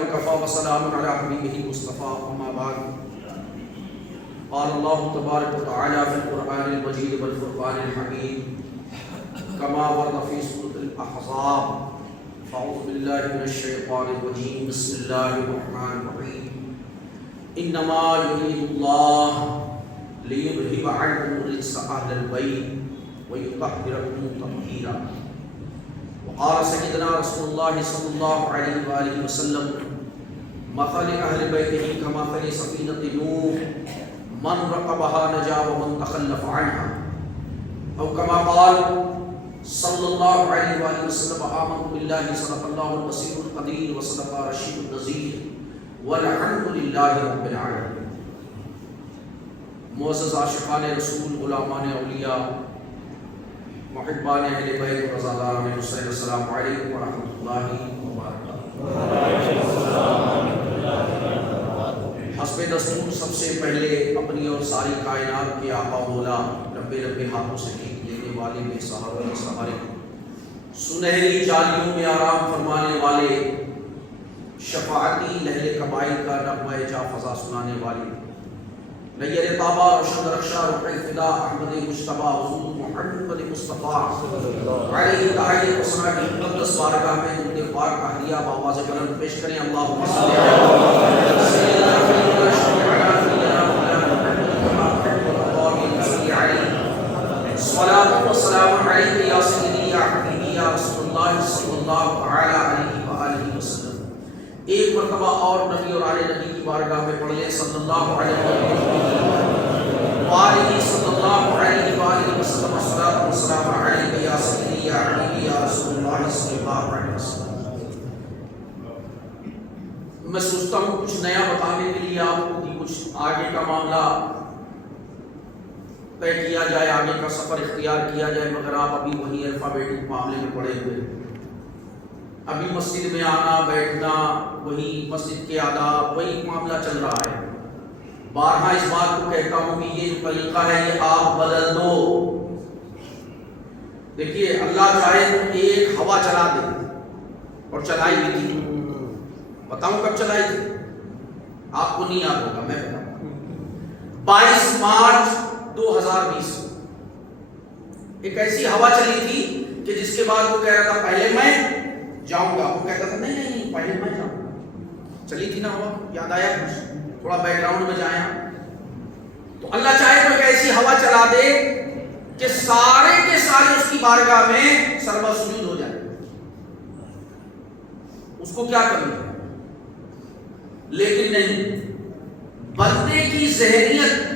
وكفى وسلام على حبيبه المصطفى أما بعد قال الله تبارك وتعالى في القرآن المجيد والفرقان الحميد كما ورد في سورة الأحزاب فأعوذ بالله من الشيطان الرجيم بسم الله الرحمن الرحيم إنما يريد الله ليذهب عنكم الرجس أهل البيت ويطهركم تطهيرا وقال سيدنا رسول الله صلى الله عليه وآله وسلم مثل أهل بيته كمثل سفينة نوح من ركبها نجا ومن تخلف عنها أو كما قال صلى الله عليه وآله وسلم آمنت بالله صدق الله البصير القدير وصدق رشيد النذير والحمد لله رب العالمين. معزز عاشقان رسول غلامان اولیاء محبان اہل بیت رضوان حسین السلام علیکم ورحمۃ اللہ وبرکاتہ. حسب دستور سب سے پہلے اپنی اور ساری کائنات کے آقا مولا رب ہاتھوں سے بھیک لینے والے بے سہارے سہارے سنہری جالیوں میں آرام فرمانے والے شفاعتی لہل قبائل کا نغمہ جا فضا سنانے والے نیر طابہ روشن رخشا رخ فدا احمد مجتبیٰ حضور محمد مصطفیٰ علیہ تحیہ وسلم کی مقدس بارگاہ میں ان کے پاک اہلیہ بآواز بلند پیش کریں اللہم صلی علی الصلاۃ والسلام علیک یا سیدی یا حبیبی یا رسول اللہ صلی اللہ علیہ وآلہ وسلم. ایک مرتبہ اور نبی اور آل نبی کی بارگاہ میں پڑھ لیں صلی اللہ علیہ وآلہ صلی اللہ علیہ وآلہ وسلم الصلاۃ والسلام علیک یا سیدی یا حبیبی یا رسول اللہ صلی اللہ علیہ وسلم. میں سوچتا ہوں کچھ نیا بتانے کے لیے آپ کو کہ کچھ آگے کا معاملہ طے کیا جائے، آگے کا سفر اختیار کیا جائے، مگر آپ ابھی وہی الفابیٹک معاملے میں پڑے ہوئے، ابھی مسجد میں آنا بیٹھنا وہی مسجد کے آداب وہی معاملہ چل رہا ہے. بارہا اس بات کو کہتا ہوں کہ یہ جو طریقہ ہے یہ آپ بدل دو. دیکھیے اللہ چاہے تو ایک ہوا چلا دے، اور چلائی بھی تھی. بتاؤں کب چلائی تھی؟ آپ کو نہیں یاد ہوگا، میں بتاؤں. 22 مارچ 2020 ایک ایسی ہوا چلی تھی کہ جس کے بعد وہ کہہ رہا تھا پہلے میں جاؤں گا، وہ کہتا تھا نہیں نہیں نہیں پہلے میں جاؤں گا. چلی تھی نا ہوا، یاد آیا کچھ؟ تھوڑا بیک گراؤنڈ میں جائیں. تو اللہ چاہے تو ایک ایسی ہوا چلا دے کہ سارے کے سارے اس کی بارگاہ میں سربا سجود ہو جائے. اس کو کیا کرنا ہے؟ لیکن نہیں، بندے کی ذہنیت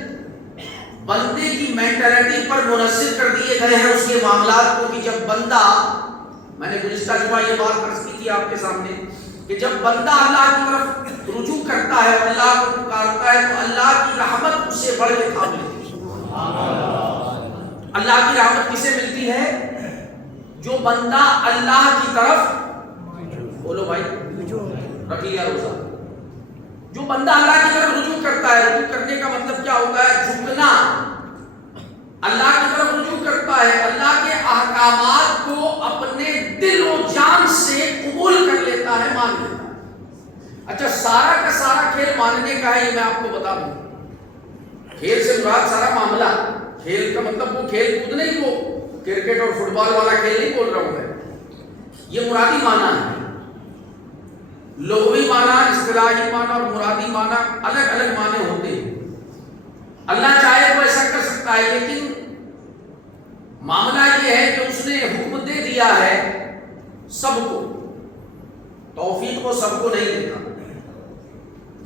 بندے کی مینٹلٹی پر منحصر کر دیے گئے ہیں اس کے معاملات کو کہ جب بندہ، میں نے گزشتہ جمعہ یہ بات عرض کی تھی آپ کے سامنے کہ جب بندہ اللہ کی طرف رجوع کرتا ہے اور اللہ کو پکارتا ہے تو اللہ کی رحمت اس سے بڑھ کے تھام لیتی ہے. اللہ کی رحمت کسے ملتی ہے؟ جو بندہ اللہ کی طرف، بولو بھائی رکھ لیا روزہ، جو بندہ اللہ کی طرف رجوع کرتا ہے. رجوع کرنے کا مطلب کیا ہوتا ہے؟ جھکنا. اللہ کی طرف رجوع کرتا ہے، اللہ کے احکامات کو اپنے دل و جان سے قبول کر لیتا ہے، مان لیتا ہے. اچھا سارا کا سارا کھیل ماننے کا ہے یہ میں آپ کو بتا دوں. کھیل سے مراد سارا معاملہ، کھیل کا مطلب وہ کھیل کود نہیں، وہ کرکٹ اور فٹ بال والا کھیل نہیں بول رہا ہوں میں. یہ مرادی معنی ہے. لغوی معنی، اصطلاحی معنی اور مرادی معنی الگ الگ معنی ہوتے ہیں. اللہ چاہے تو ایسا کر سکتا ہے، لیکن معاملہ یہ ہے کہ اس نے حکم دے دیا ہے سب کو. توفیق کو سب کو نہیں دیتا.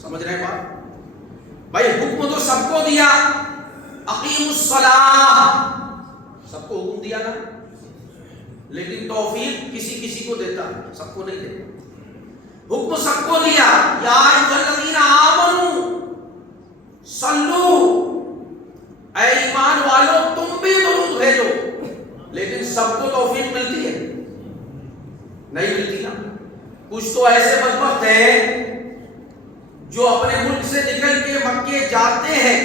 سمجھ رہے ہیں بات؟ بھائی حکم تو سب کو دیا، اقیم الصلاۃ سب کو حکم دیا نا، لیکن توفیق کسی کسی کو دیتا ہے، سب کو نہیں دیتا. حکم سب کو دیا، یا ایھا الذین آمنوا صلو، اے ایمان والو تم بھی درود بھیجو. لیکن سب کو توفیق ملتی ہے؟ نہیں ملتی نا. کچھ تو ایسے بدبخت ہیں جو اپنے ملک سے نکل کے مکے جاتے ہیں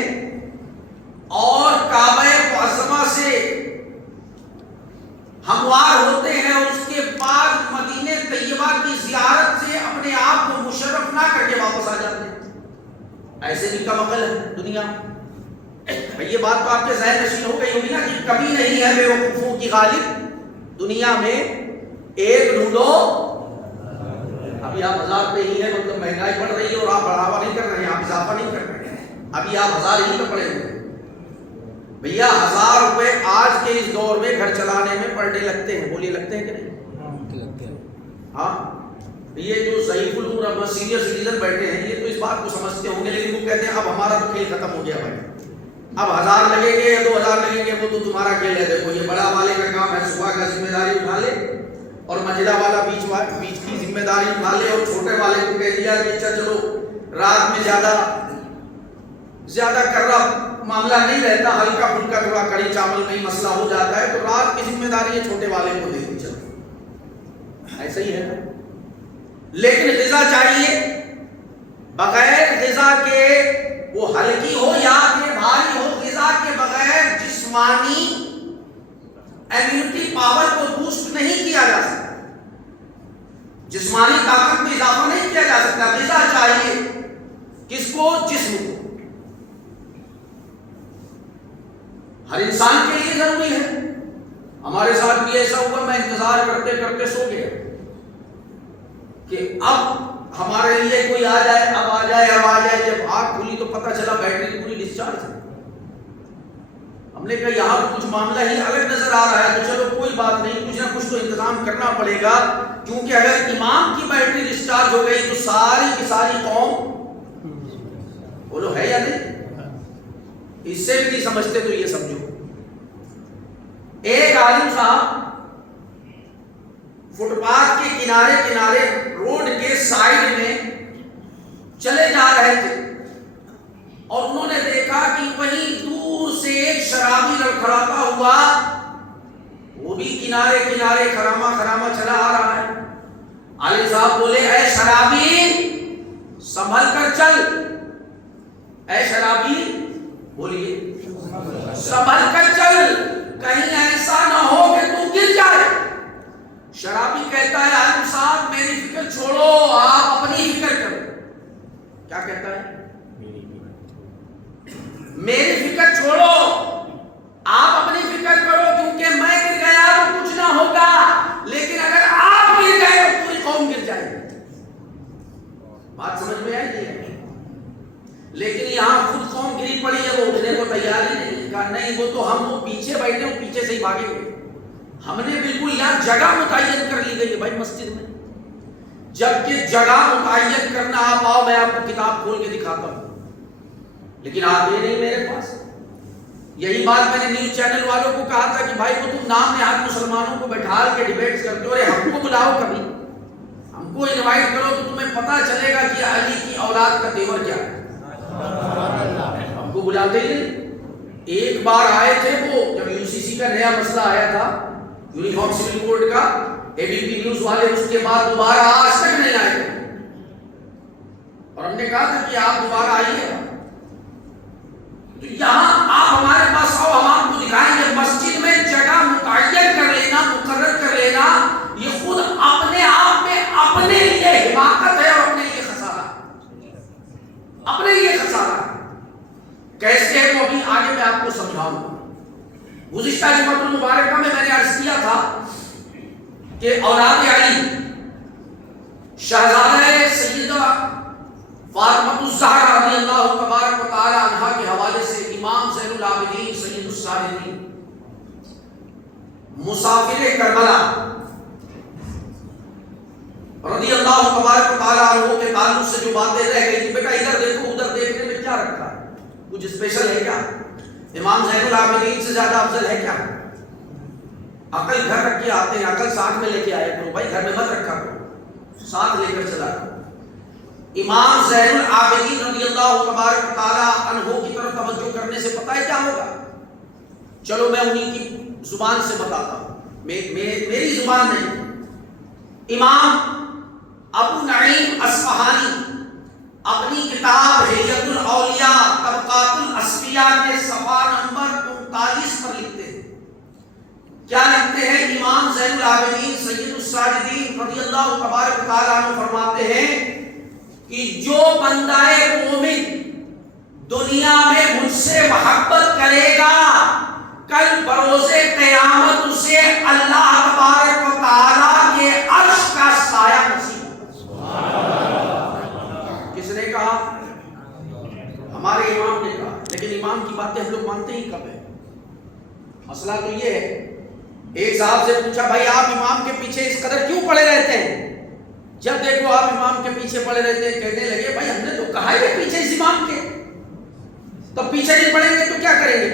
اور کعبہ معظمہ سے ہموار ہوتے ہیں اور اس کے بعد مدینہ طیبہ کی زیارت سے اپنے آپ دفنا کر کے واپس آ جاتے ہیں. ایسے بھی کم عقل ہے دنیا. یہ بات تو آپ کے ذہن نشین ہو گئی ہوگی نا کہ کبھی نہیں ہے بیوقوفوں کی غالب دنیا میں. ایک ڈھونڈو. ابھی آپ 1000 پہ ہی ہے, مطلب مہنگائی بڑھ رہی ہے اور آپ بڑھاوا نہیں کر رہے ہیں, آپ اضافہ نہیں کر رہے ہیں. ابھی آپ 1000 ہی پہ پڑے ہوئے ہیں. بھیا 1000 روپے آج کے اس دور میں گھر چلانے میں پر ڈے لگتے ہیں. بولیے لگتے ہیں کہ نہیں؟ ہاں. یہ جو ضعیف العمر سینئر سٹیزن بیٹھے ہیں یہ تو اس بات کو سمجھتے ہوں گے, لیکن وہ کہتے ہیں اب ہمارا تو کھیل ختم ہو گیا بھائی. اب 1000 لگیں گے یا 2000 لگیں گے وہ تو تمہارا کھیل ہے. دیکھو یہ بڑا والے کا کام ہے, صبح کا ذمہ داری اٹھا لے اور منجلا والا بیچ کی ذمہ داری اٹھا لے, اور چھوٹے والے کو کہہ دیا کہ چلو رات میں زیادہ کر رہا معاملہ نہیں رہتا, ہلکا پھلکا تھوڑا کڑی چاول میں ہی مسئلہ ہو جاتا ہے, تو رات کی ذمہ داری ہے چھوٹے والے کو دے دی. چلو ایسا ہی ہے. لیکن غذا چاہیے. بغیر غذا کے وہ ہلکی ہو یا کہ بھاری ہو, غذا کے بغیر جسمانی ایمیونٹی پاور کو بوسٹ نہیں کیا جا سکتا, جسمانی طاقت میں اضافہ نہیں کیا جا سکتا. غذا چاہیے کس کو؟ جسم کو. ہر انسان کے لیے ضروری ہے. ہمارے ساتھ بھی ایسا ہوا, میں انتظار کرتے کرتے سو گیا کہ اب ہمارے لیے کوئی آ جائے, اب آ جائے. جب آنکھ کھلی تو پتہ چلا بیٹری پوری ڈسچارج ہے. ہم نے کہا یہاں تو کچھ معاملہ ہی الگ نظر آ رہا ہے, تو چلو کوئی بات نہیں, کچھ نہ کچھ تو انتظام کرنا پڑے گا, کیونکہ اگر امام کی بیٹری ڈسچارج ہو گئی تو ساری کی ساری قوم, بولو ہے یا نہیں؟ اس سے بھی نہیں سمجھتے تو یہ سمجھو. ایک عالم صاحب فٹ پاتھ کے کنارے روڈ کے سائڈ میں چلے جا رہے تھے, اور انہوں نے دیکھا کہ وہیں دور سے ایک شرابی لڑکھڑاتا ہوا, وہ بھی کنارے خراما چلا آ رہا ہے. عالم صاحب بولے, اے شرابی سنبھل کر چل. اے شرابی, بولیے, سنبھل کر چل, کہیں ایسا نہ ہو کہ تو گر جائے. شرابی کہتا ہے, عالم صاحب میری فکر چھوڑو, آپ اپنی فکر کرو. کیا کہتا ہے؟ میری فکر چھوڑو, آپ اپنی فکر کرو, کیونکہ میں گر گیا تو کچھ نہ ہوگا, لیکن اگر آپ گر گئے تو پوری قوم گر جائے گی. بات سمجھ میں آئی ہے؟ لیکن یہاں خود قوم گری پڑی ہے, وہ اٹھنے کو تیار ہی نہیں. کہا نہیں, وہ تو ہم وہ پیچھے بیٹھے ہوں, پیچھے سے ہی بھاگے ہوئے. ہم نے بالکل یہاں جگہ متعین کر لی گئی ہے بھائی مسجد میں, جبکہ جگہ متعین کرنا آپ آؤ, میں آپ کو کتاب کھول کے دکھاتا ہوں, لیکن آتے نہیں میرے پاس. یہی بات میں نے نیوز چینل والوں کو کہا تھا کہ بھائی وہ تم نام نہاد مسلمانوں کو بیٹھا کے ڈیبیٹس کرتے ہو, ارے ہم کو بلاؤ, کبھی ہم کو انوائٹ کرو تو تمہیں پتہ چلے گا کہ علی کی اولاد کا تیور کیا ہے. ہم کو بلاتے ہی نہیں. ایک بار آئے تھے وہ, جب UCC کا نیا مسئلہ آیا تھا, یونیفارم سول کوڈ کا, ABP نیوز والے, اس کے بعد دوبارہ آج تک نہیں آئے تھے, اور ہم نے کہا تھا کہ آپ دوبارہ آئیے. تو یہاں آپ ہمارے پاس آؤ, ہم آپ کو دکھائیں گے. مسجد میں جگہ متعین کر لینا, مقرر کر لینا, یہ خود اپنے آپ میں اپنے لیے حماقت ہے اور اپنے لیے خسارہ, اپنے لیے خسارہ. کیسے ہے وہ ابھی آگے میں آپ کو سمجھاؤں گا. گزشتہ جمعۃ المبارکہ میں نے عرض کیا تھا کہ اولاد علی شہزادہ سیدہ فاطمہ الزہرا رضی اللہ تبارک و تعالی عنہا کے حوالے سے امام زین العابدین سید الصالحین مسافر کربلا رضی اللہ تبارک و تعالی عنہ کے تعلق سے جو باتیں رہ گئی تھی, بیٹا ادھر دیکھو, ادھر دیکھنے میں کیا رکھا ہے, کچھ اسپیشل ہے کیا؟ امام زین العابدین سے زیادہ افضل ہے کیا؟ عقل گھر رکھ کے آتے ہیں, عقل ساتھ میں لے کے آئے کرو بھائی, گھر میں مت رکھا کرو, ساتھ لے کر چلا کرو. امام زین العابدین رضی اللہ تبارک تعالی عنہ کی طرف توجہ کرنے سے پتہ ہے کیا ہوگا؟ چلو میں انہی کی زبان سے بتاتا ہوں, میری زبان نہیں. امام ابو نعیم اصفہانی اپنی کتاب ہلیۃ الاولیاء طبقات الاصفیاء کے صفحہ نمبر 39 پر لکھتے ہیں. کیا لکھتے ہیں؟ امام زین العابدین سید الساجدین رضی اللہ تبارک تعالیٰ عنہ فرماتے ہیں کہ جو بندہ مومن دنیا میں مجھ سے محبت کرے گا کل بروز قیامت اسے اللہ تبارک و تعالی کے عرش کا سایہ نصیب ہوگا۔ کس نے کہا؟ ہمارے امام نے کہا۔ لیکن امام کی باتیں ہم لوگ مانتے ہی کب ہے؟ مسئلہ تو یہ ہے، ایک صاحب سے پوچھا بھائی آپ امام کے پیچھے اس قدر کیوں پڑے رہتے ہیں؟ جب دیکھو آپ امام کے پیچھے پڑے رہتے ہیں، کہنے لگے بھائی ہم نے تو کہا ہے پیچھے اس امام کے، تو پیچھے نہیں پڑیں گے تو کیا کریں گے؟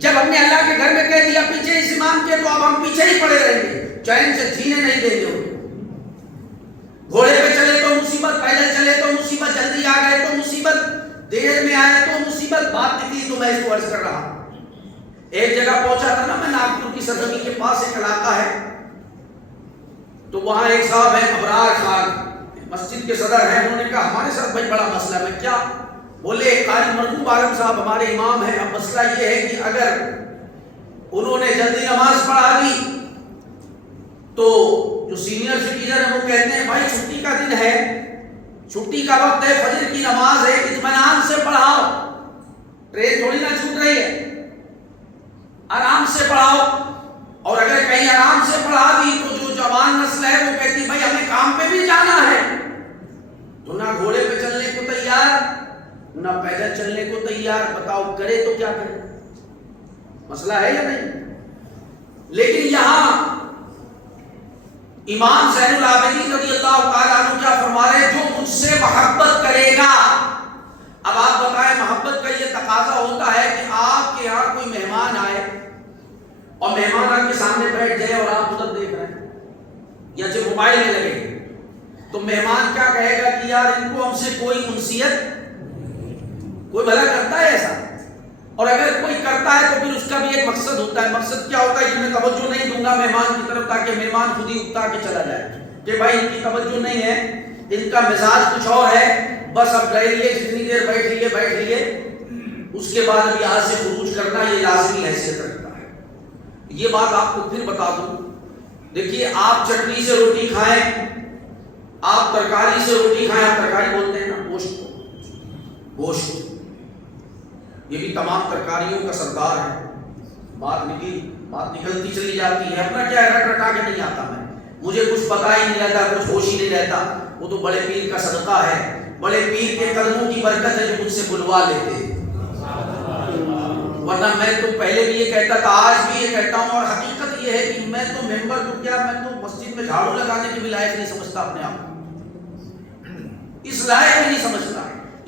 جب ہم نے اللہ کے گھر میں کہہ دیا پیچھے اس امام کے، تو اب ہم پیچھے ہی پڑے رہیں گے، چین سے جینے نہیں دیں گے۔ گھوڑے پہ چلے تو مصیبت، پیدل چلے تو مصیبت، جلدی آ گئے تو مصیبت، دیر میں آئے تو مصیبت۔ بات نکلی تو میں اس کو عرض کر رہا ہوں، ایک جگہ پہنچا تھا نا میں، ناگپور کی سرزمین کے پاس ایک علاقہ ہے، تو وہاں ایک صاحب ہے ابرار خان، مسجد کے صدر ہیں، انہوں نے کہا ہمارے ساتھ بھائی بڑا مسئلہ ہے۔ میں کیا؟ بولے قاری مرحوم عالم صاحب ہمارے امام ہیں، اب مسئلہ یہ ہے کہ اگر انہوں نے جلدی نماز پڑھا دی تو جو سینئر سٹیزن ہیں وہ کہتے ہیں بھائی چھٹی کا دن ہے، چھٹی کا وقت ہے، فجر کی نماز ہے، اطمینان سے پڑھاؤ، ٹرین تھوڑی نہ چھوٹ رہی ہے، آرام سے پڑھاؤ۔ اور اگر کہیں آرام سے پڑھا دی تو جو جوان نسل ہے وہ کہتی بھائی ہمیں کام پہ بھی جانا ہے، تو نہ گھوڑے پہ چلنے کو تیار نہ پیدل چلنے کو تیار، بتاؤ کرے تو کیا کرے؟ مسئلہ ہے یا نہیں؟ لیکن یہاں امام زین العابدین رضی اللہ تعالیٰ عنہ کیا فرما رہے ہیں؟ جو مجھ سے محبت کرے گا۔ اب آپ بتائیں محبت کا یہ تقاضا ہوتا ہے کہ آپ کے یہاں کوئی مہمان آئے اور مہمان آپ کے سامنے بیٹھ جائے اور آپ ادھر دیکھ رہے ہیں یا جو موبائل میں لگے، تو مہمان کیا کہے گا کہ یار ان کو ہم سے کوئی انسیت، کوئی بھلا کرتا ہے ایسا؟ اور اگر کوئی کرتا ہے تو پھر اس کا بھی ایک مقصد ہوتا ہے۔ مقصد کیا ہوتا ہے کہ میں توجہ نہیں دوں گا مہمان کی طرف تاکہ مہمان خود ہی اکتا کے چلا جائے کہ بھائی ان کی توجہ نہیں ہے، ان کا مزاج کچھ اور ہے، بس اب رہ لیے، جتنی دیر بیٹھ لیے، اس کے بعد اب یہاں سے خروج کرنا یہ لازمی حیثیت رکھتا ہے۔ یہ بات آپ کو پھر بتا دوں، دیکھیے آپ چٹنی سے روٹی کھائیں، آپ ترکاری سے روٹی کھائیں، آپ ترکاری بولتے ہیں نا گوشت کو، گوشت یہ بھی تمام ترکاریوں کا سردار ہے۔ بات نکلتی چلی جاتی ہے، اپنا کیا رٹ رٹا کے نہیں آتا میں، مجھے کچھ پتا ہی نہیں رہتا، کچھ ہوش ہی نہیں رہتا، وہ تو بڑے پیر کا صدقہ ہے، بڑے پیر کے قدموں کی برکت ہے جو مجھ سے بلوا لیتے ہیں، ورنہ میں تو پہلے بھی یہ کہتا تھا، آج بھی یہ کہتا ہوں، اور حقیقت یہ ہے کہ میں تو ممبر تو کیا، میں تو مسجد میں جھاڑو لگانے کے بھی لائق نہیں سمجھتا اپنے آپ کو، اس لائق بھی نہیں سمجھتا۔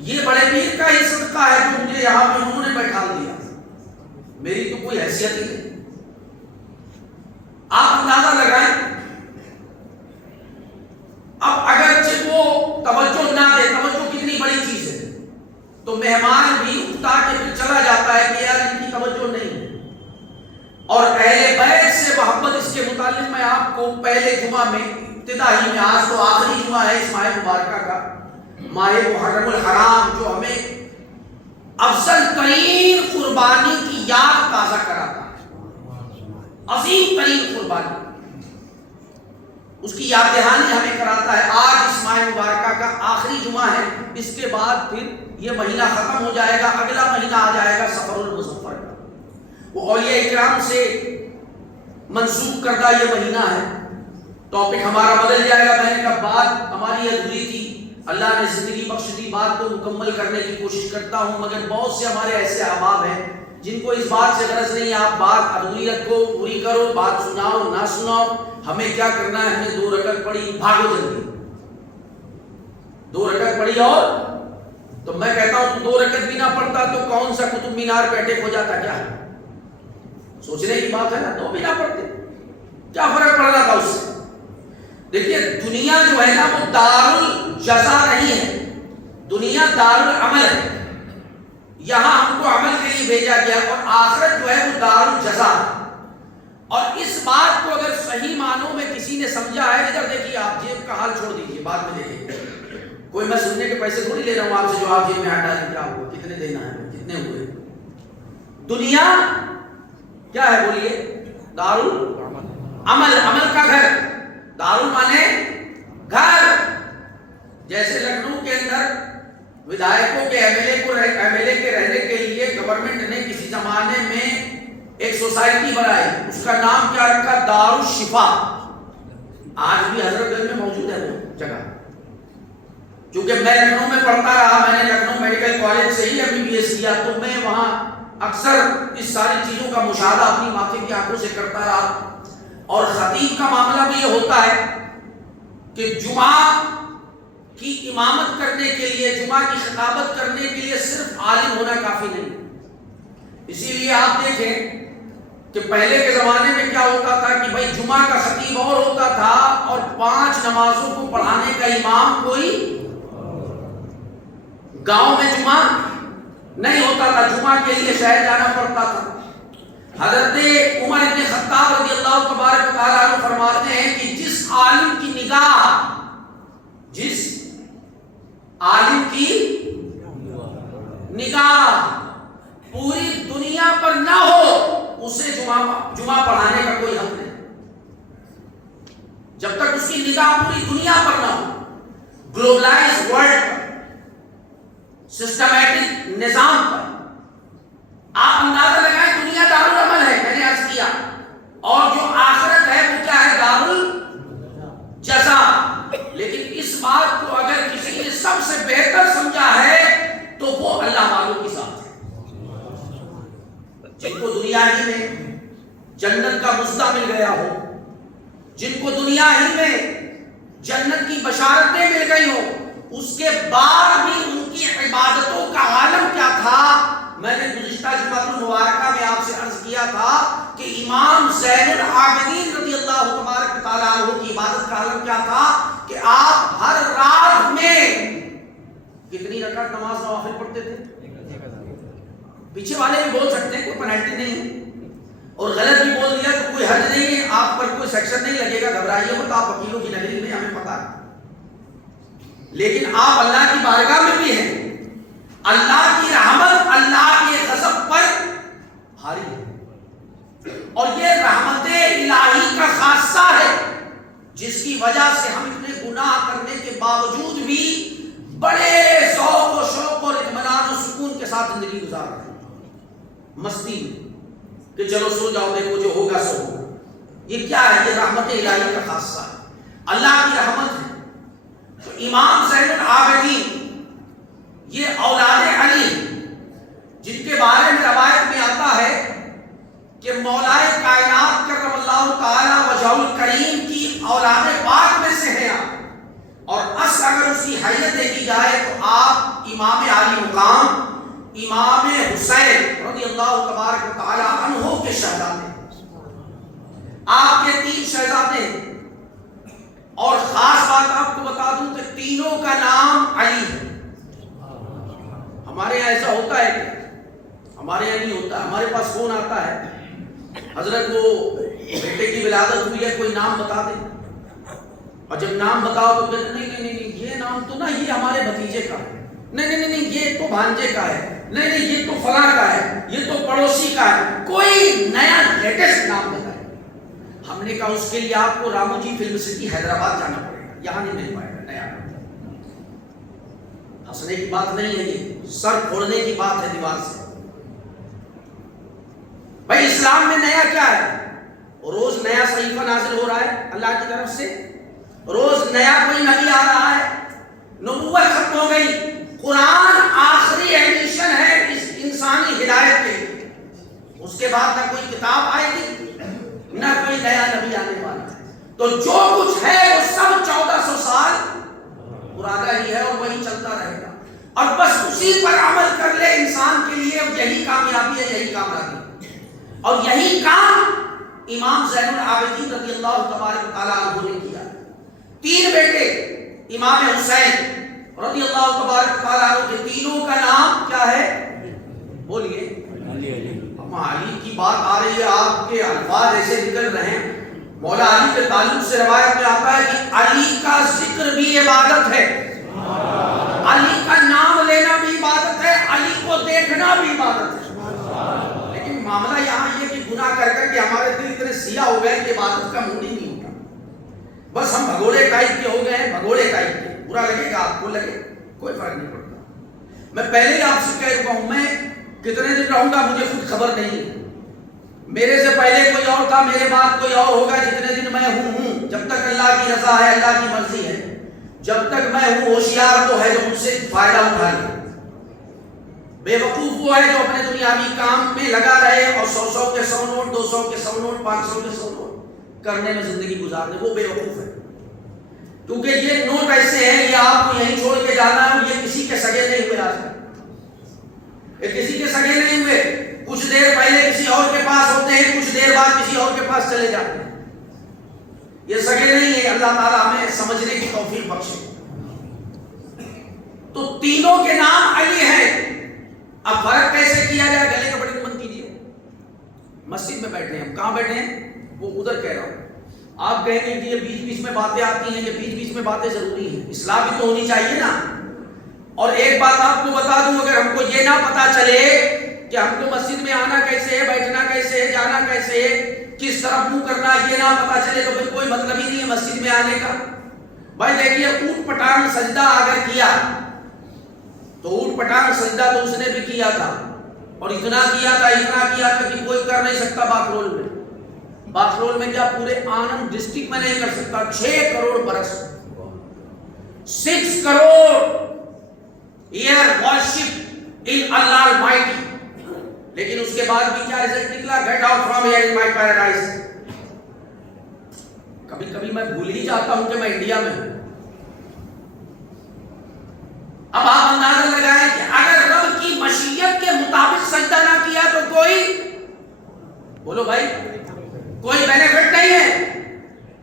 یہ بڑے پیر کا ہی صدقہ ہے جو مجھے یہاں پہ انہوں نے بیٹھا دیا، میری تو کوئی حیثیت ہی نہیں۔ آپ اندازہ لگائیں، اب اگرچہ وہ توجہ نہ دے، توجہ کتنی بڑی چیز ہے، تو مہمان بھی اکتا کے پھر چلا جاتا ہے کہ یار ان کی توجہ نہیں ہے۔ اور اہل بیت سے محبت، اس کے متعلق میں آپ کو پہلے جمعہ میں ابتدائی میں، آج تو آخری جمعہ ہے اس ماہ مبارکہ کا، ماہ محرم الحرام، جو ہمیں افضل ترین قربانی کی یاد تازہ کراتا ہے، عظیم ترین قربانی، اس کی یاد دہانی ہمیں کراتا ہے۔ آج اس ماہ مبارکہ کا آخری جمعہ ہے، اس کے بعد پھر یہ مہینہ ختم ہو جائے گا، اگلا مہینہ آ جائے گا سفر المظفر کا، وہ اولیاء اکرام سے منسوب کردہ یہ مہینہ ہے۔ ٹاپک ہمارا بدل جائے گا، میں نے کہا بات ہماری ادھوری تھی، اللہ نے زندگی بخش دی، بات کو مکمل کرنے کی کوشش کرتا ہوں، مگر بہت سے ہمارے ایسے احباب ہیں جن کو اس بات سے غرض نہیں ہے، آپ بات ادھوری رکھو، پوری کرو، بات سناؤ نہ سناؤ، ہمیں کیا کرنا ہے، ہمیں 2 رکعت پڑھی، بھاگو جلدی، 2 رکعت پڑھی، اور تو میں کہتا ہوں تو 2 رکعت بھی نہ پڑھتا تو کون سا قطب مینار پہ اٹیک ہو جاتا؟ کیا سوچنے کی بات ہے نا، 2 بھی نہ پڑھتے، کیا فرق پڑ رہا تھا اس سے؟ دیکھیے دنیا جو ہے نا وہ دار الجزا نہیں ہے، دنیا دار العمل ہے، یہاں ہم کو عمل کے لیے بھیجا گیا، اور آخرت جو ہے وہ دار الجزا ہے۔ اور اس بات کو اگر صحیح معنوں میں کسی نے سمجھا ہے، ادھر دیکھیے، آپ جیب کا حال چھوڑ دیجیے، بعد میں دیکھیے، کوئی میں سننے کے پیسے تھوڑی لے رہا ہوں آپ سے، جو آپ جیب میں ہاتھ ڈالیں کیا ہوا، کتنے دینا ہے، کتنے ہوئے۔ دنیا کیا ہے بولیے؟ دار العمل، عمل کا گھر، دارو مانے گھر، جیسے لکھنؤ کے اندر ودھایکوں کے ایم ایل اے کے رہنے کے لیے گورنمنٹ نے کسی زمانے میں ایک سوسائٹی بنائی، اس کا نام کیا رکھا؟ دارالشفا۔ آج بھی حضرت گنج میں موجود ہے وہ جگہ، کیونکہ میں لکھنؤ میں پڑھتا رہا، میں نے لکھنؤ میڈیکل کالج سے ہی MBBS کیا، تو میں وہاں اکثر اس ساری چیزوں کا مشاہدہ اپنی ماتھے کی آنکھوں سے کرتا رہا۔ اور خطیب کا معاملہ بھی یہ ہوتا ہے کہ جمعہ کی امامت کرنے کے لیے، جمعہ کی خطابت کرنے کے لیے صرف عالم ہونا کافی نہیں۔ اسی لیے آپ دیکھیں کہ پہلے کے زمانے میں کیا ہوتا تھا کہ بھائی جمعہ کا خطیب اور ہوتا تھا اور 5 نمازوں کو پڑھانے کا امام کوئی، گاؤں میں جمعہ نہیں ہوتا تھا، جمعہ کے لیے شہر جانا پڑتا تھا۔ حضرت عمر بن خطاب رضی اللہ تبارک و تعالیٰ عنہ فرماتے ہیں کہ جس عالم کی نگاہ پوری دنیا پر نہ ہو، اسے جمعہ پڑھانے کا کوئی حق نہیں، جب تک اس کی نگاہ پوری دنیا پر نہ ہو۔ گلوبلائز ورلڈ پر، سسٹمیٹک نظام پر آپ اندازہ لگائیں، دنیا دارالعمل ہے، میں نے عرض کیا، اور جو آخرت ہے وہ کیا ہے؟ دارالجزا۔ لیکن اس بات کو اگر کسی نے سب سے بہتر سمجھا ہے تو وہ اللہ والوں کی ذات ہے، جن کو دنیا ہی میں جنت کا مزدہ مل گیا ہو، جن کو دنیا ہی میں جنت کی بشارتیں مل گئی ہو، اس کے بعد بھی ان کی عبادتوں کا عالم کیا تھا؟ میں نے گزشتہ جمعہ المبارکہ میں آپ سے عرض کیا تھا کہ امام زین العابدین رضی اللہ تبارک تعالیٰ عنہ کی عبادت کا عالم کیا تھا کہ آپ ہر رات میں کتنی رکعت نماز نوافل پڑھتے تھے؟ پیچھے والے بھی بول سکتے ہیں، کوئی پینلٹی نہیں ہے، اور غلط بھی بول دیا تو کوئی حرج نہیں ہے، آپ پر کوئی سیکشن نہیں لگے گا، گھبرائیے مت، آپ وکیلوں کی نگری میں، ہمیں پتہ ہے۔ لیکن آپ اللہ کی بارگاہ میں بھی ہیں، اللہ کی رحمت اللہ کے غضب پر بھاری ہے، اور یہ رحمت الہی کا خاصہ ہے جس کی وجہ سے ہم اتنے گناہ کرنے کے باوجود بھی بڑے ذوق و شوق اور اطمینان و سکون کے ساتھ زندگی گزار رہے ہیں، مستی میں کہ چلو سو جاؤ، دیکھو جو ہوگا سو ہوگا۔ یہ کیا ہے؟ یہ رحمت الہی کا خاصہ ہے، اللہ کی رحمت ہے۔ تو امام زین العابدین یہ اولاد علی، جن کے بارے میں روایت میں آتا ہے کہ مولا کائنات کرم اللہ تعالی وجہہ الکریم کی اولاد پاک میں سے ہیں آپ، اور اگر اس کی حیثیت دیکھی جائے تو آپ امام علی مقام امام حسین رضی اللہ تبارک تعالی عنہ کے شہزادے ہیں، آپ کے 3 شہزادے ہیں، اور خاص بات آپ کو بتا دوں کہ تینوں کا نام علی ہے۔ ہمارے یہاں ایسا ہوتا ہے کہ ہمارے یہاں نہیں ہوتا، ہمارے پاس فون آتا ہے، حضرت وہ بیٹے کی ولادت ہوئی ہے، کوئی نام بتا دیں، اور جب نام بتاؤ تو کہتے نہیں یہ نام تو نہ، یہ ہمارے بھتیجے کا ہے، نہیں یہ تو بھانجے کا ہے، نہیں یہ تو فلاں کا ہے، یہ تو پڑوسی کا ہے، کوئی نیا لیٹسٹ نام بتائے۔ ہم نے کہا اس کے لیے آپ کو رامو جی فلم سٹی حیدرآباد جانا پڑے گا، یہاں نہیں مل پائے گا نیا۔ ہنسنے کی بات نہیں ہے، یہ سر پھوڑنے کی بات ہے دیوار سے۔ بھائی اسلام میں نیا کیا ہے؟ روز نیا صحیفہ نازل ہو رہا ہے اللہ کی طرف سے، روز نیا کوئی نبی آ رہا ہے، نبوت ختم ہو گئی، قرآن آخری ایڈیشن ہے اس انسانی ہدایت کے لیے، اس کے بعد نہ کوئی کتاب آئے گی نہ کوئی نیا نبی آنے والا ہے۔ تو جو کچھ ہے وہ سب 1400 سال پرانا ہی ہے اور وہی چلتا رہے گا، اور بس اسی پر عمل کر لے انسان کے لیے یہی کامیابی ہے، یہی کامیابی ہے۔ اور یہی کام امام زین العابدین رضی اللہ تبارک تعالیٰ عنہ نے کیا۔ 3 بیٹے امام حسین رضی اللہ تبارک تعالیٰ عنہ کے تینوں کا نام کیا ہے؟ بولیے علی کی بات آ رہی ہے، آپ کے الفاظ ایسے نکل رہے ہیں، مولا علی کے تعلق سے روایت میں آتا ہے کہ علی کا ذکر بھی عبادت ہے، علی کا نام لینا بھی عبادت ہے، علی کو دیکھنا بھی عبادت ہے۔ لیکن معاملہ یہاں یہ کہ گناہ کر کر کے ہمارے دل اتنے سیاہ ہو گئے کہ عبادت کا موڈ ہی نہیں ہوتا، بس ہم بھگوڑے ٹائپ کے ہو گئے ہیں، بھگوڑے ٹائپ کے۔ برا لگے گا آپ کو لگے کوئی فرق نہیں پڑتا. میں پہلے ہی آپ سے کہہ چکا ہوں میں کتنے دن رہوں گا مجھے خود خبر نہیں ہے. میرے سے پہلے کوئی اور تھا, میرے بعد کوئی اور ہوگا. جتنے دن میں ہوں جب تک اللہ کی رضا ہے, اللہ کی مرضی ہے, جب تک میں ہوں ہوشیار وہ ہے جو مجھ سے فائدہ اٹھا لے, بے وقوف وہ ہے جو اپنے دنیاوی کام میں لگا رہے اور 100 کے 100 نوٹ, 200 کے 100 نوٹ, 500 کے 100 نوٹ کرنے میں زندگی گزار دے, وہ بے وقوف ہے. کیونکہ یہ نوٹ ایسے ہیں, یہ آپ کو یہیں چھوڑ کے جانا ہے, یہ کسی کے سگے نہیں ہوئے. آج یہ کسی کے سگے نہیں ہوئے. کچھ دیر پہلے کسی اور کے پاس ہوتے ہیں, کچھ دیر بعد کسی اور کے پاس چلے جاتے ہیں. یہ سگے نہیں ہے. اللہ تعالیٰ ہمیں سمجھنے کی توفیق بخشے. تو تینوں کے نام علی ہیں. اب فرق کیسے کیا جائے؟ گلے کا بٹن بند کیجیے. مسجد میں بیٹھے ہیں ہم, کہاں بیٹھے ہیں وہ ادھر کہہ رہا ہوں. آپ کہیں گے کہ یہ بیچ بیچ میں باتیں آتی ہیں, یہ بیچ بیچ میں باتیں ضروری ہیں, اصلاح بھی تو ہونی چاہیے نا. اور ایک بات آپ کو بتا دوں, اگر ہم کو یہ نہ پتا چلے کہ ہم کو مسجد میں آنا کیسے ہے, بیٹھنا کیسے ہے, جانا کیسے ہے, کس طرف منہ کرنا, یہ نہ پتا چلے تو پھر کوئی مطلب ہی نہیں ہے مسجد میں آنے کا. بھائی دیکھیے, اونٹ پٹانگ سجدہ اگر کیا تو اونٹ پٹانگ سجدہ تو اس نے بھی کیا تھا, اور اتنا کیا تھا کہ کوئی کر نہیں سکتا باکرول میں. باکرول میں کیا پورے آنند ڈسٹرکٹ میں نہیں کر سکتا. 6 کروڑ برس, 6 crore year worship in Allah almighty. لیکن اس کے بعد بھی کیا رزلٹ نکلا؟ Get out from here in my paradise. کبھی کبھی میں بھول ہی جاتا ہوں کہ میں انڈیا میں ہوں. اب آپ اندازہ لگائیں کہ اگر رب کی مشیت کے مطابق سجدہ نہ کیا تو کوئی, بولو بھائی, کوئی بینیفٹ نہیں ہے.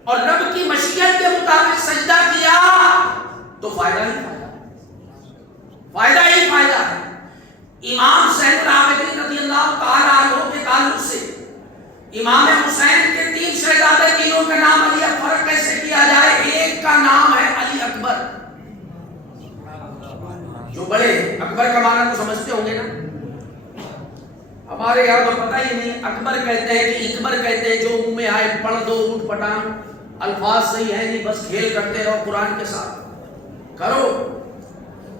اور رب کی مشیت کے مطابق سجدہ کیا تو فائدہ ہی فائدہ, فائدہ ہی فائدہ ہے. امام حسین العابدین رضی اللہ تعالیٰ عنہ کے تعلق سے امام حسین کے 3 شہزادے, تینوں کا نام علی. فرق کیسے کیا جائے؟ ایک کا نام ہے علی اکبر, جو بڑے اکبر کا معنی تو سمجھتے ہوں گے نا. ہمارے یہاں تو پتہ ہی نہیں, اکبر کہتے ہیں کہ اکبر کہتے ہیں, جو منہ میں آئے پڑھ دو اونٹ پٹانگ. الفاظ صحیح ہے نہیں, بس کھیل کرتے رہو قرآن کے ساتھ. کرو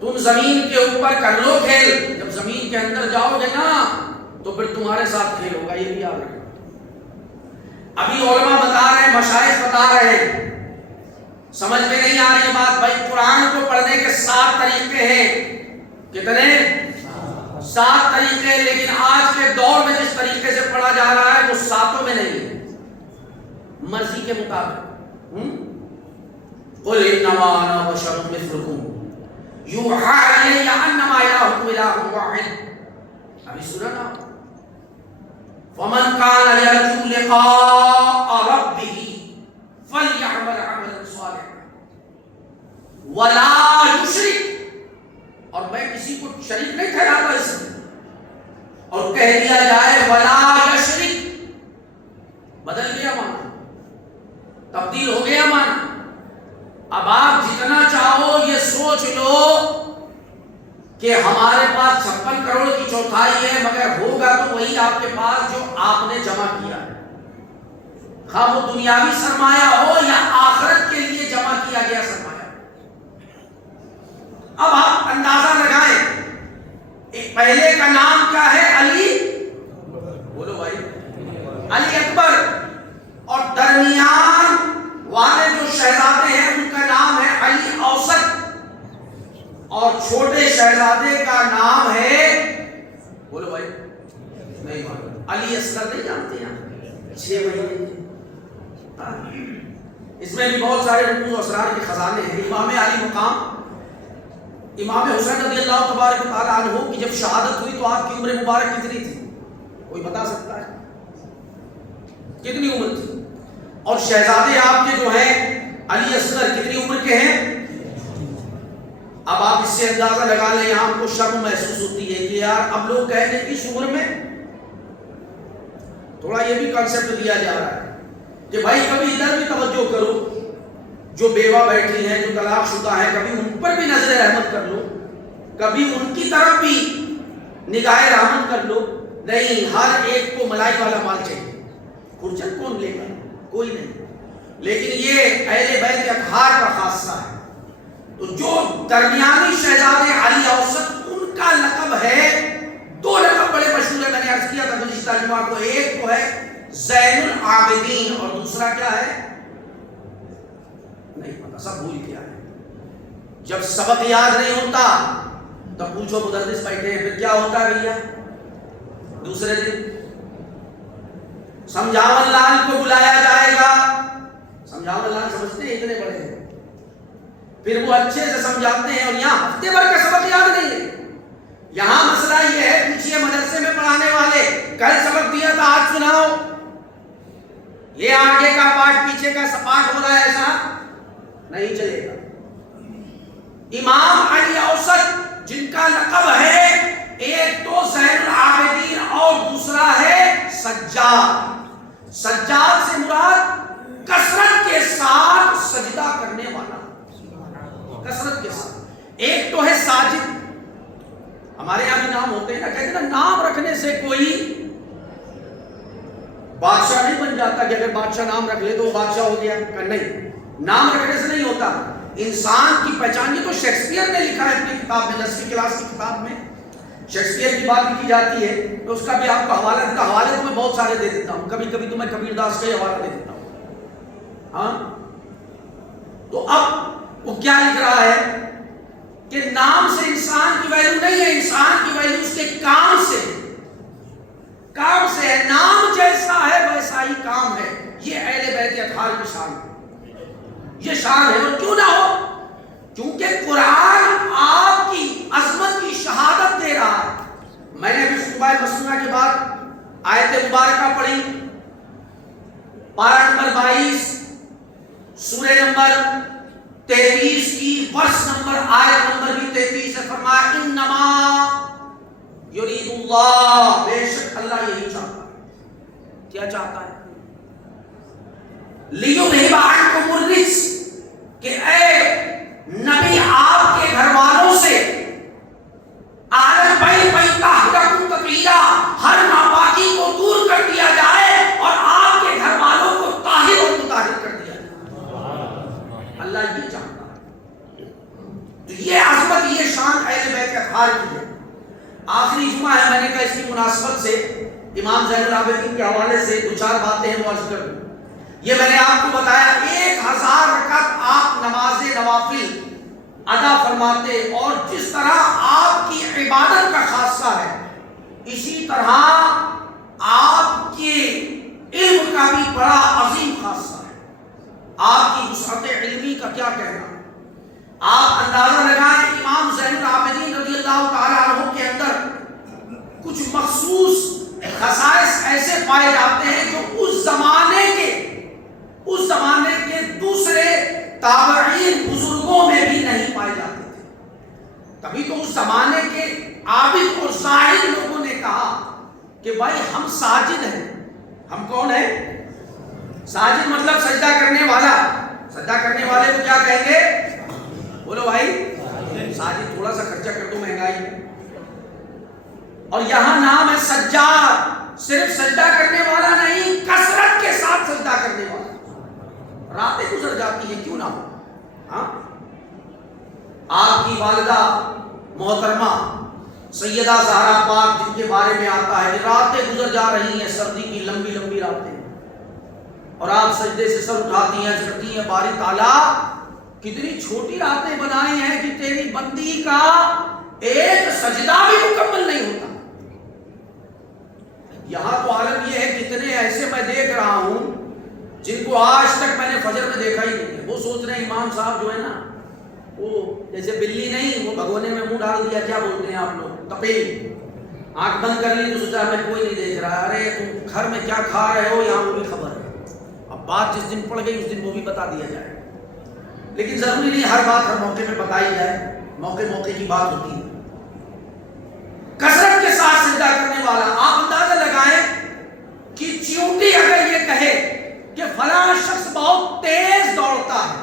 تم زمین کے اوپر کر لو کھیل, جب زمین کے اندر جاؤ گے نا تو پھر تمہارے ساتھ کھیل ہوگا, یہ بھی یاد رکھو. ابھی علماء بتا رہے ہیں, مشائخ بتا رہے ہیں, سمجھ میں نہیں آ رہی بات. بھائی قرآن کو پڑھنے کے 7 طریقے ہیں. کتنے؟ 7 طریقے. لیکن آج کے دور میں جس طریقے سے پڑھا جا رہا ہے وہ 7 میں نہیں ہے, مرضی کے مطابق. قل انما انا بشر مثلکم یوحی الی انما الہکم الہ واحد. ابھی سنا نا, فمن کان یرجو لقاء ربہ فلیعمل عملا صالحا ولا یشرک. اور میں کسی کو شریک نہیں ٹھہراتا اس میں, اور کہہ دیا جائے ولا یشرک, بدل گیا معنی, تبدیل ہو گیا معنی. اب آپ جتنا چاہو یہ سوچ لو کہ ہمارے پاس 56 کروڑ کی چوتھائی ہے, مگر ہوگا تو وہی آپ کے پاس جو آپ نے جمع کیا ہے, خواہ وہ دنیاوی سرمایہ ہو یا آخرت کے لیے جمع کیا گیا سرمایہ. اب آپ اندازہ لگائیں, پہلے کا نام کیا ہے؟ علی, بولو بھائی, علی اکبر. اور درمیان والے جو شہزادے ہیں ان کا نام ہے علی اوسط, اور چھوٹے شہزادے کا نام ہے, بولو بھائی, نہیں معلوم, علی اصغر. نہیں جانتے ہیں 6 مہینے. اس میں بھی بہت سارے رموز و اسرار کے خزانے ہیں. امام علی مقام امام حسین رضی اللہ تبارک و تعالیٰ عنہ کی جب شہادت ہوئی تو آپ کی عمر مبارک کتنی تھی؟ کوئی بتا سکتا ہے کتنی عمر تھی؟ اور شہزادے آپ کے جو ہیں علی اصغر کتنی عمر کے ہیں؟ اب آپ اس سے اندازہ لگا لیں. یہاں کو شرم محسوس ہوتی ہے کہ یار اب لوگ کہتے ہیں اس عمر میں, تھوڑا یہ بھی کانسیپٹ دیا جا رہا ہے کہ بھائی کبھی ادھر بھی توجہ کرو, جو بیوہ بیٹھی ہیں, جو طلاق شدہ ہیں, کبھی ان پر بھی نظر رحمت کر لو, کبھی ان کی طرف بھی نگاہ رحمت کر لو. نہیں, ہر ایک کو ملائی والا مال چاہیے. خرچت کون لے گا؟ کوئی نہیں. لیکن یہ اہل بیت اطہار کا خاصہ ہے. تو جو درمیانی شہزادے علی اوسط ان کا لقب ہے، دو لقب بڑے مشہور ہے، میں نے عرض کیا تھا گزشتہ جمعہ کو، ایک تو ہے زین العابدین اور دوسرا کیا ہے نہیں پتا، سب بھول گیا ہے۔ جب سبق یاد نہیں ہوتا تو پوچھو مدرس بیٹھے ہیں، پھر کیا ہوتا ہے بھیا؟ دوسرے دن سمجھاون لال کو بلایا جائے گا، سمجھاون لال سمجھتے ہیں اتنے بڑے ہیں، پھر وہ اچھے سے سمجھاتے ہیں، اور یہاں ہفتے بھر کا سبق یاد نہیں ہے۔ یہاں مسئلہ یہ ہے، پوچھئے مدرسے میں پڑھانے والے، کل سبق دیا تھا آج سناؤ، یہ آگے کا پارٹ پیچھے کا سپاٹ ہو رہا ہے، ایسا نہیں چلے گا۔ امام علی اوسط جن کا لقب ہے، ایک تو زین العابدین اور دوسرا ہے سجاد۔ سجاد سے مراد کثرت کے ساتھ سجدہ کرنے والا، کثرت کے ساتھ۔ ایک تو ہے ساجد، ہمارے یہاں بھی نام ہوتے ہیں نا، کہتے ہیں نا نام رکھنے سے کوئی بادشاہ نہیں بن جاتا کہ اگر بادشاہ نام رکھ لے تو وہ بادشاہ ہو گیا، نہیں، نام رکھنے سے نہیں ہوتا۔ انسان کی پہچان، یہ تو شیکسپیئر نے لکھا ہے اپنی کتاب میں، 10ویں کلاس کی کتاب میں شیکسپیئر کی بات کی جاتی ہے، تو اس کا بھی آپ کو حوالے تو میں بہت سارے دے دیتا ہوں، کبھی کبھی تو میں کبیر داس کا ہی حوالہ دے دیتا ہوں۔ ہاں تو اب وہ کیا لکھ رہا ہے کہ نام سے انسان کی ویلیو نہیں ہے، انسان کی ویلیو اس کے کام سے، کام سے ہے۔ نام جیسا ہے ویسا ہی کام ہے، یہ اہل بیت اطہار کی شان ہے، یہ شان ہے۔ اور کیوں نہ ہو، کیونکہ قرآن آپ کی عظمت کی شہادت دے رہا ہے۔ میں نے ابھی خطبہ مسنونہ کے بعد آیت مبارکہ پڑھی، پارہ نمبر 22 سورہ نمبر 23 کی ورس نمبر، آیت نمبر بھی 33 ہے، فرمایا انما یرید اللہ، بے شک اللہ یہی چاہتا ہے، کیا چاہتا ہے؟ لیذہب عنکم الرجس، کہ اے نبی آپ کے گھر والوں سے اہل بیت طاہرکم تطہیرا، ہر ناپاکی کو دور کر دیا جائے اور آپ کے گھر والوں کو طاہر اور مطہر کر دیا جائے، اللہ یہ چاہتا ہے۔ تو یہ عظمت، یہ شان اہل بیت اطہار کی ہے۔ آخری جمعہ ہے، میں نے کہا اس کی مناسبت سے امام زین العابدین کے حوالے سے دو چار باتیں ہیں وہ عرض کر دوں۔ یہ میں نے آپ کو بتایا 1000 رکعت آپ نماز نوافل ادا فرماتے، اور جس طرح آپ کی عبادت کا خاصہ ہے، اسی طرح آپ کے علم کا بھی بڑا عظیم خاصہ ہے۔ آپ کی وسعت علمی کا کیا کہنا، آپ اندازہ لگائیں امام زین العابدین رضی اللہ تعالی عنہ کے اندر کچھ مخصوص خصائص ایسے پائے جاتے ہیں جو اس زمانے کے دوسرے تابعین بزرگوں میں بھی نہیں پائے جاتے تھے۔ تبھی تو اس زمانے کے عابد اور زاہد لوگوں نے کہا کہ بھائی ہم ساجد ہیں۔ ہم کون ہیں؟ ساجد مطلب سجدہ کرنے والا۔ سجدہ کرنے والے کو کیا کہیں گے؟ بولو بھائی ساجد، تھوڑا سا خرچہ کر دو مہنگائی میں۔ اور یہاں نام ہے سجاد، صرف سجدہ کرنے والا نہیں، کثرت کے ساتھ سجدہ کرنے والا۔ راتیں گزر جاتی ہیں، کیوں نہ ہو۔ ہاں آپ کی والدہ محترمہ سیدہ زہرا پاک، جن کے بارے میں آتا ہے کہ راتیں گزر جا رہی ہیں، سردی کی لمبی لمبی راتیں، اور آپ سجدے سے سر اٹھاتی ہیں، کہتی ہیں باری تعالیٰ کتنی چھوٹی راتیں بنائی ہیں کہ تیری بندی کا ایک سجدہ بھی مکمل نہیں ہوتا۔ یہاں تو عالم یہ ہے، کتنے ایسے میں دیکھ رہا ہوں جن کو آج تک میں نے فجر میں دیکھا ہی نہیں ہے۔ وہ سوچ رہے ہیں امام صاحب جو ہے نا، وہ جیسے بلی نہیں، وہ بھگونے میں منہ ڈال دیا، کیا بولتے ہیں آپ لوگ، تپیل، آنکھ بند کر لی تو سوچا میں کوئی نہیں دیکھ رہا، ارے تم گھر میں کیا کھا رہے ہو یہاں وہ بھی خبر ہے۔ اب بات جس دن پڑ گئی اس دن وہ بھی بتا دیا جائے، لیکن ضروری نہیں ہر بات ہر موقع میں بتائی جائے، موقع موقع کی بات ہوتی ہے۔ کثرت کے ساتھ سجدہ کرنے والا، آپ اندازہ لگائیں کہ چیونٹی اگر یہ کہے کہ فلاں شخص بہت تیز دوڑتا ہے،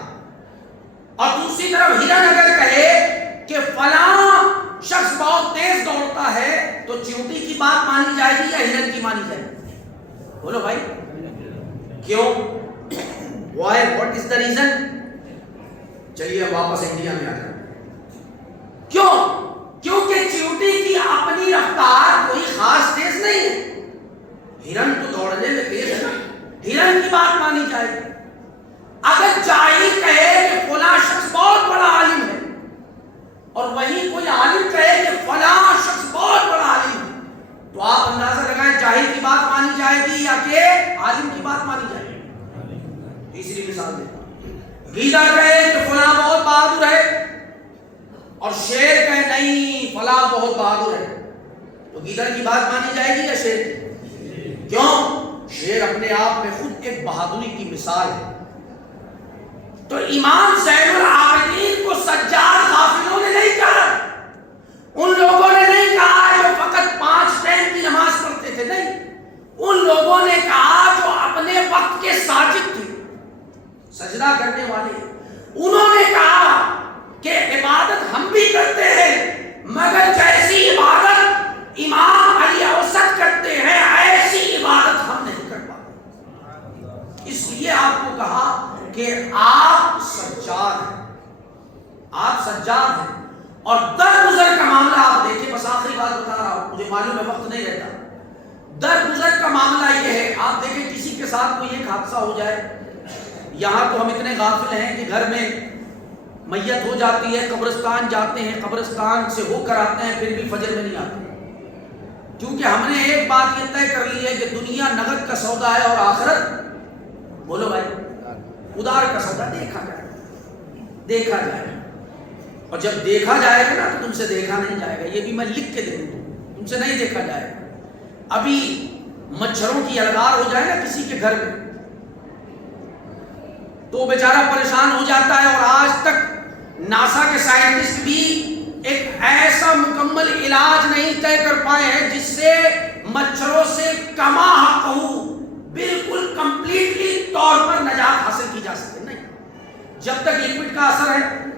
اور دوسری طرف ہرن اگر کہے کہ فلاں شخص بہت تیز دوڑتا ہے، تو چیونٹی کی بات مانی جائے گی یا ہرن کی مانی جائے گی؟ بولو بھائی کیوں؟ Why? What is the reason? چلیے واپس انڈیا میں آ جائیں. کیوں؟ کیونکہ چیونٹی کی اپنی رفتار کوئی خاص تیز نہیں ہے. ہرن تو دوڑنے میں تیز ہے نا، ہرن کی بات مانی جائے. اگر جاہل کہے کہ فلاں شخص بہت بڑا عالم ہے اور وہیں کوئی عالم کہے کہ فلاں شخص بہت بڑا عالم ہے، تو آپ اندازہ لگائیں جاہل کی بات مانی جائے گی یا کہ عالم کی بات مانی جائے گی. تیسری مثال دیتا ہوں. گیدڑ کہے کہ فلاں بہت بہادر ہے اور شیر کہے نہیں فلاں بہت بہادر ہے، تو گیدڑ کی بات مانی جائے گی یا شیر کی؟ کیوں؟ شیر اپنے آپ میں خود ایک بہادری کی مثال ہے. تو امام زین العابدین کو سجاد غافلوں نے نہیں کہا، ان لوگوں نے نہیں کہا جو فقط 5 ٹائم کی نماز پڑھتے تھے، نہیں، ان لوگوں نے کہا جو اپنے وقت کے ساجد تھے، سجدہ کرنے والے. انہوں نے کہا کہ عبادت ہم بھی کرتے ہیں مگر جیسی عبادت امام علی اوسط کرتے ہیں ایسی عبادت ہم نہیں کر پاتے. اس لیے آپ کو کہا کہ آپ سجاد ہیں، آپ سجاد ہیں. اور درگزر کا معاملہ آپ دیکھیں، بس آخری بات بتا رہا ہوں، مجھے معلوم ہے وقت نہیں رہتا. درگزر کا معاملہ یہ ہے، آپ دیکھیں کسی کے ساتھ کوئی ایک حادثہ ہو جائے. یہاں تو ہم اتنے غافل ہیں کہ گھر میں میت ہو جاتی ہے، قبرستان جاتے ہیں، قبرستان سے ہو کر آتے ہیں، پھر بھی فجر میں نہیں آتے، کیونکہ ہم نے ایک بات یہ طے کر لی ہے کہ دنیا نقد کا سودا ہے اور آخرت، بولو بھائی، ادار کا سودا. دیکھا جائے دیکھا جائے، اور جب دیکھا جائے گا نا تو تم سے دیکھا نہیں جائے گا. یہ بھی میں لکھ کے دے دوں، تم سے نہیں دیکھا جائے گا. ابھی مچھروں کی الگار ہو جائے نا کسی کے گھر میں تو بیچارہ پریشان ہو جاتا ہے، اور آج تک ناسا کے سائنٹسٹ بھی ایک ایسا مکمل علاج نہیں طے کر پائے ہیں جس سے مچھروں سے کما حقہ بالکل کمپلیٹلی طور پر نجات حاصل کی جا سکے. نہیں، جب تک لکوڈ کا اثر ہے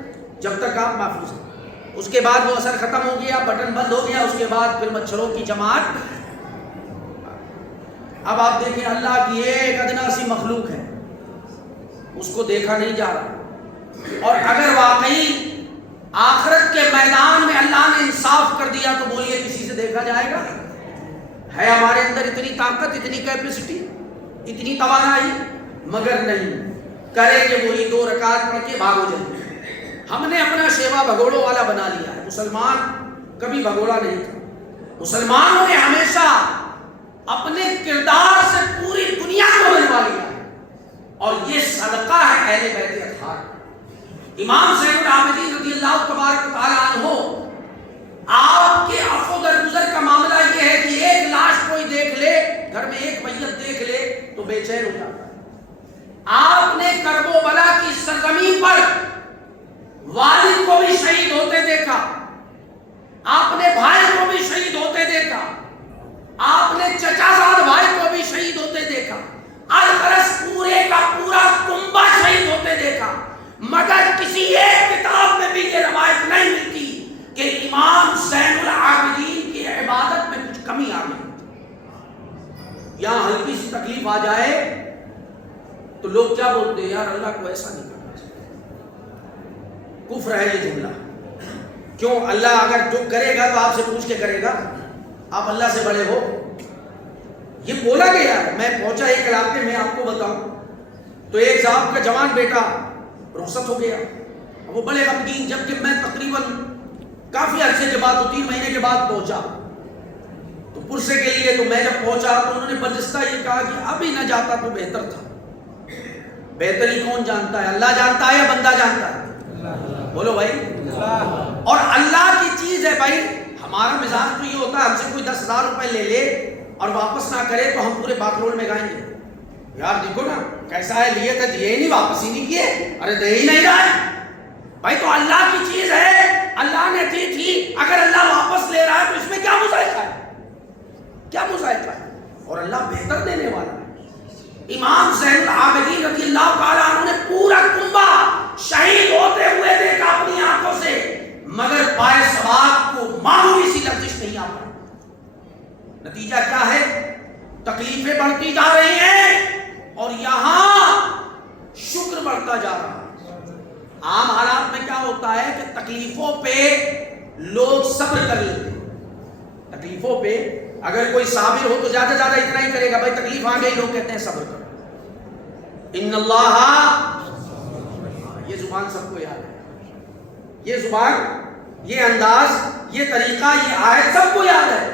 جب تک آپ محفوظ ہیں، اس کے بعد وہ اثر ختم ہو گیا، بٹن بند ہو گیا، اس کے بعد پھر مچھروں کی جماعت. اب آپ دیکھیں اللہ کی ایک ادنا سی مخلوق ہے، اس کو دیکھا نہیں جا رہا. اور اگر واقعی آخرت کے میدان میں اللہ نے انصاف کر دیا تو بولیے کسی سے دیکھا جائے گا؟ ہے ہمارے اندر اتنی طاقت، اتنی کیپیسٹی، اتنی توانائی؟ مگر نہیں، کرے کہ وہی 2 رکعت پڑھ کے بھاگو جائے. ہم نے اپنا شیوا بھگوڑوں والا بنا لیا ہے. مسلمان کبھی بھگوڑا نہیں تھا. مسلمانوں نے ہمیشہ اپنے کردار سے پوری دنیا کو بنوا لیا ہے، اور یہ صدقہ ہے اہل بیت اطہار. امام زین العابدین رضی اللہ تبارک و تعالی عنہ، آپ کے عفو درگزر کا معاملہ یہ ہے کہ ایک لاش کوئی دیکھ لے، گھر میں ایک میت دیکھ لے تو بے چین ہو جاتا ہے. آپ نے کرب و بلا کی سرزمین پر والد کو بھی شہید ہوتے دیکھا، آپ نے بھائی کو بھی شہید ہوتے دیکھا، آپ نے چچا زاد بھائی کو بھی شہید ہوتے دیکھا، الغرض پورے کا پورا کنبہ شہید ہوتے دیکھا. مگر کسی ایک کتاب میں بھی یہ روایت نہیں ملتی کہ امام زین العابدین کی عبادت میں کچھ کمی آ گئی. یہاں ہلکی سی تکلیف آ جائے تو لوگ کیا بولتے ہیں؟ یار اللہ کو ایسا نہیں کرنا چاہیے. کفر ہے یہ جملہ. کیوں؟ اللہ اگر جو کرے گا تو آپ سے پوچھ کے کرے گا، آپ اللہ سے بڑے ہو. یہ بولا گیا ہے. میں پہنچا ایک علاقے میں، آپ کو بتاؤں تو ایک صاحب کا جوان بیٹا رخصت ہو گیا. وہ بڑے غمگین، جبکہ میں تقریباً کافی عرصے کے بعد 2-3 مہینے کے بعد پہنچا تو پرسے کے لیے. تو میں جب پہنچا تو انہوں نے برجستہ یہ کہا کہ ابھی نہ جاتا تو بہتر تھا. بہتری کون جانتا ہے؟ اللہ جانتا ہے یا بندہ جانتا ہے؟ بولو بھائی. اور اللہ کی چیز ہے بھائی. ہمارا مزاج تو یہ ہوتا ہے، ہم سے کوئی 10,000 روپے لے لے اور واپس نہ کرے تو ہم پورے باکرول میں گائیں گے. یار دیکھو نا کیسا ہے، لیے تھے دیے ہی نہیں، واپس ہی نہیں کیے، ارے دے ہی نہیں رہا ہے. بھائی تو اللہ کی چیز ہے، اللہ نے دی تھی، اگر اللہ واپس لے رہا ہے تو اس میں کیا مذائقہ ہے؟ کیا مذائقہ ہے؟ اور اللہ بہتر دینے والا ہے. امام زین العابدین رضی اللہ تعالیٰ عنہ نے پورا کنبہ شہید ہوتے ہوئے دیکھا اپنی آنکھوں سے، مگر پائے ثواب کو معمولی سی لفزش نہیں آ پائی. نتیجہ کیا ہے؟ تکلیفیں بڑھتی جا رہی ہیں اور یہاں شکر بڑھتا جا رہا ہے. عام حالات میں کیا ہوتا ہے کہ تکلیفوں پہ لوگ صبر کر لیتے ہیں. تکلیفوں پہ اگر کوئی صابر ہو تو زیادہ سے زیادہ اتنا ہی کرے گا، بھائی تکلیف آ گئی، لوگ کہتے ہیں صبر کرو. ان اللہ، یہ زبان سب کو یاد ہے، یہ زبان، یہ انداز، یہ طریقہ، یہ آیت سب کو یاد ہے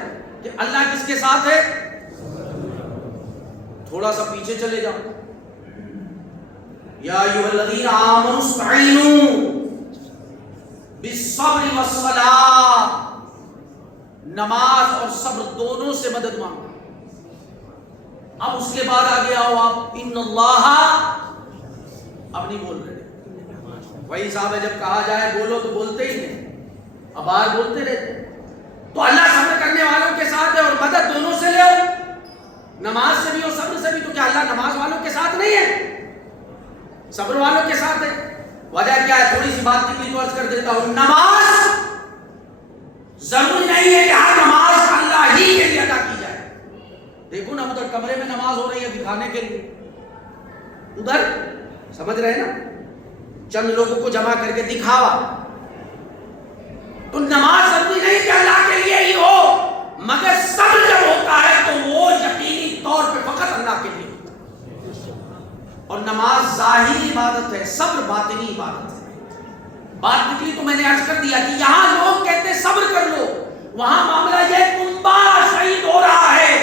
کہ اللہ کس کے ساتھ ہے. تھوڑا سا پیچھے چلے جاؤ، یا ایھا الذین آمنوا استعینوا بالصبر والصلاۃ، نماز اور صبر دونوں سے مدد مانگو. اب اس کے بعد آگے آؤ آپ، ان اللہ، اب نہیں بول رہے. وہی صاحب ہے، جب کہا جائے بولو تو بولتے ہی نہیں، اب آج بولتے رہتے. تو اللہ صبر کرنے والوں کے ساتھ ہے اور مدد دونوں سے لے آؤ، نماز سے بھی اور صبر سے بھی. تو کیا اللہ نماز والوں کے ساتھ نہیں ہے؟ صبر والوں کے ساتھ ہے. وجہ کیا ہے؟ تھوڑی سی بات کی تو عرض کر دیتا ہوں. نماز ضروری نہیں ہے کہ ہر نماز اللہ ہی کے لیے ادا کی جائے. دیکھو نا ادھر کمرے میں نماز ہو رہی ہے دکھانے کے لیے، ادھر سمجھ رہے ہیں نا، چند لوگوں کو جمع کر کے دکھاوا. تو نماز ضروری نہیں کہ اللہ کے لیے ہی ہو، مگر صبر جب ہوتا ہے تو وہ یقینی طور پہ فقط اللہ کے لیے ہوتا ہے. اور نماز ظاہری عبادت ہے، صبر باطنی عبادت ہے. بات نکلی تو میں نے عرض کر دیا کہ یہاں لوگ کہتے ہیں صبر کر لو، وہاں معاملہ یہ کنبہ شہید ہو رہا ہے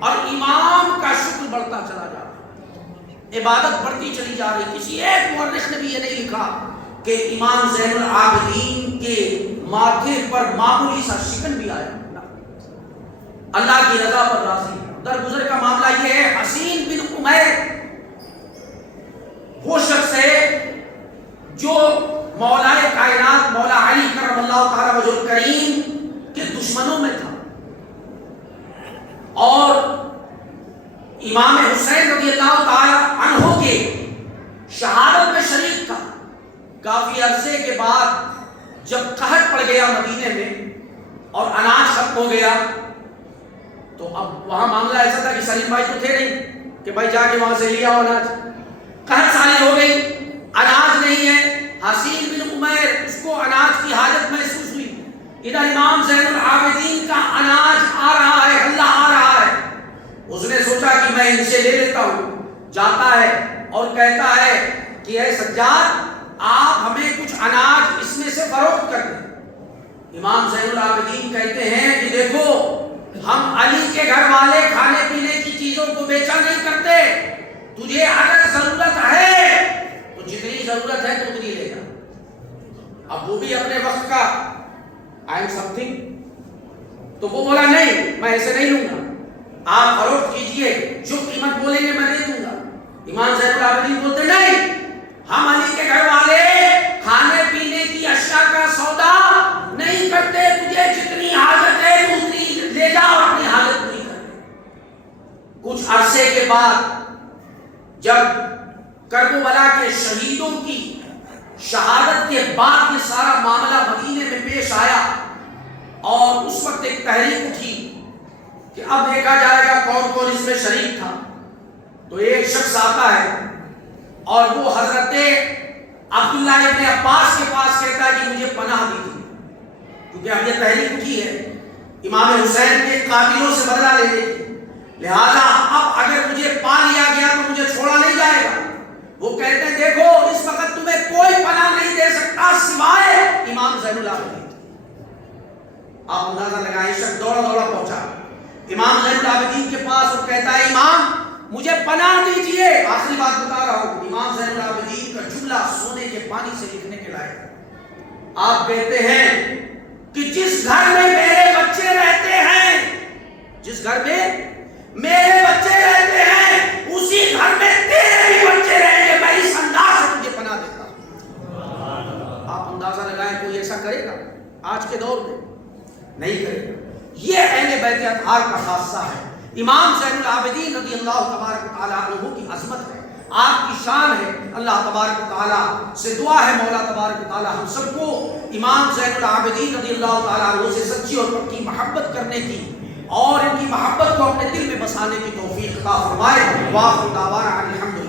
اور امام کا شکر بڑھتا چلا جا رہا ہے، عبادت بڑھتی چلی جا رہی. کسی ایک مورخ نے بھی یہ نہیں لکھا کہ امام زین العابدین کے ماتھے پر معمولی سا شکن بھی آیا. اللہ کی رضا پر راضی. درگزر کا معاملہ یہ ہے، حسین بن عمیر وہ شخص ہے جو مولا کائنات مولا علی کرم اللہ تعالی وجہ الکریم کے دشمنوں میں تھا اور امام حسین رضی اللہ تعالی عنہ کے شہادت میں شریک تھا. کافی عرصے کے بعد جب قحط پڑ گیا مدینے میں اور اناج ختم ہو گیا تو اب وہاں معاملہ ایسا تھا کہ سلیم بھائی تو تھے نہیں کہ بھائی جا کے وہاں سے لیا اناج. قحط سالی ہو گئی، اناج نہیں ہے. حسین بن عمیر اس کو اناج کی حاجت محسوس ہوئی. ادھر امام زین العابدین کا اناج آ رہا ہے، اللہ آ رہا ہے. اس نے سوچا کہ میں ان سے لے لیتا ہوں. جاتا ہے اور کہتا ہے کہ اے سجاد، آپ ہمیں کچھ اناج اس میں سے فروخت کر دیں. امام زین العابدین کہتے ہیں کہ دیکھو، ہم علی کے گھر والے کھانے پینے کی چیزوں کو بیچا نہیں کرتے. تجھے اگر ضرورت ہے تو جتنی ضرورت ہے تو اتنی لے جا. اب وہ بھی اپنے وقت کا آئی ایم سم تھنگ، تو وہ بولا نہیں، میں ایسے نہیں لوں گا، آپ فروخت کیجئے، جو قیمت بولیں گے میں دے دوں گا. امام زین العابدین بولتے نہیں، ہم علی کے گھر والے کھانے پینے کی اشیاء کا سودا نہیں کرتے. تجھے جتنی حاجت ہے تو اتنی لے جا اور اپنی حاجت پوری کر. کچھ عرصے کے بعد جب کربلا کے شہیدوں کی شہادت کے بعد یہ سارا معاملہ مدینے میں پیش آیا اور اس وقت ایک تحریک اٹھی کہ اب دیکھا جائے گا کون کون اس میں شریک تھا. تو ایک شخص آتا ہے اور وہ حضرت عبداللہ ابن عباس کے پاس کہتا ہے کہ مجھے پناہ دیجیے، کیونکہ اب یہ تحریک اٹھی ہے امام حسین کے قاتلوں سے بدلہ لینے کی، لہذا اب اگر مجھے پا لیا گیا تو مجھے چھوڑا نہیں جائے گا. وہ کہتے ہیں دیکھو، اس وقت تمہیں کوئی پناہ نہیں دے سکتا سوائے امام زین العابدین. آپ اندازہ لگائیں، شخص دوڑا دوڑا پہنچا امام زین العابدین کے پاس اور کہتا ہے امام مجھے پناہ دیجئے. آخری بات بتا رہا ہوں، امام زین العابدین کا جملہ سونے کے پانی سے لکھنے کے لائق ہے. آپ کہتے ہیں کہ جس گھر میں میرے بچے رہتے ہیں، جس گھر میں میرے بچے رہتے ہیں، اسی گھر میں تیرے بھی بچے رہیں گے. میں اس انداز سے تجھے پناہ دیتا ہوں. آپ اندازہ لگائیں کوئی ایسا کرے گا آج کے دور میں؟ نہیں کرے گا. یہ اہل بیت اطہار کا خاصہ ہے. امام زین العابدین رضی اللہ تبارک و تعالی عنہ کی عظمت ہے، آپ کی شان ہے. اللہ تبارک و تعالی سے دعا ہے مولا تبارک و تعالی ہم سب کو امام زین العابدین رضی اللہ تعالی عنہ سے سچی اور پکی محبت کرنے کی اور ان کی محبت کو اپنے دل میں بسانے کی توفیق عطا فرمائے. واخر دعوانا الحمد